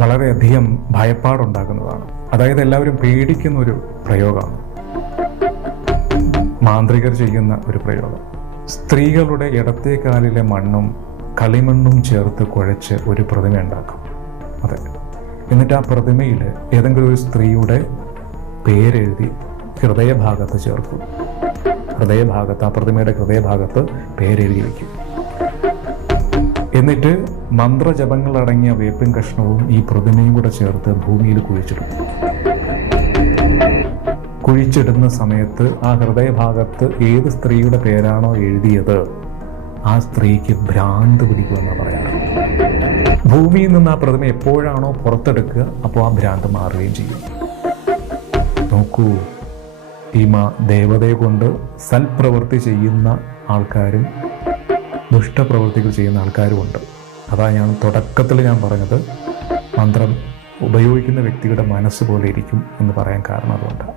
വളരെയധികം ഭയപ്പാടുണ്ടാക്കുന്നതാണ്. അതായത് എല്ലാവരും പേടിക്കുന്ന ഒരു പ്രയോഗമാണ്, മാന്ത്രികർ ചെയ്യുന്ന ഒരു പ്രയോഗം. സ്ത്രീകളുടെ ഇടത്തെ കാലിലെ മണ്ണും കളിമണ്ണും ചേർത്ത് കുഴച്ച് ഒരു പ്രതിമ ഉണ്ടാക്കും. അതെ, എന്നിട്ട് ആ പ്രതിമയിൽ ഏതെങ്കിലും ഒരു സ്ത്രീയുടെ പേരെഴുതി ഹൃദയഭാഗത്ത് ചേർക്കും. ആ പ്രതിമയുടെ ഹൃദയഭാഗത്ത് പേരെഴുതി വയ്ക്കും. എന്നിട്ട് മന്ത്രജപങ്ങളടങ്ങിയ വേപ്പിൻ കഷ്ണവും ഈ പ്രതിമയും കൂടെ ചേർത്ത് ഭൂമിയിൽ കുഴിച്ചിടുന്ന സമയത്ത് ആ ഹൃദയഭാഗത്ത് ഏത് സ്ത്രീയുടെ പേരാണോ എഴുതിയത് ആ സ്ത്രീക്ക് ഭ്രാന്ത് പിടിക്കുമെന്നാണ് പറയാറ്. ഭൂമിയിൽ നിന്ന് ആ പ്രതിമ എപ്പോഴാണോ പുറത്തെടുക്കുക അപ്പോൾ ആ ഭ്രാന്ത് മാറുകയും ചെയ്യും. നോക്കൂ, ഈ ദേവതയെ കൊണ്ട് സൽപ്രവൃത്തി ചെയ്യുന്ന ആൾക്കാരും ദുഷ്ടപ്രവൃത്തികൾ ചെയ്യുന്ന ആൾക്കാരുമുണ്ട്. അതാ ഞാൻ തുടക്കത്തിൽ പറഞ്ഞത് മന്ത്രം ഉപയോഗിക്കുന്ന വ്യക്തിയുടെ മനസ്സ് പോലെ ഇരിക്കും എന്ന് പറയാൻ കാരണം അതുകൊണ്ടാണ്.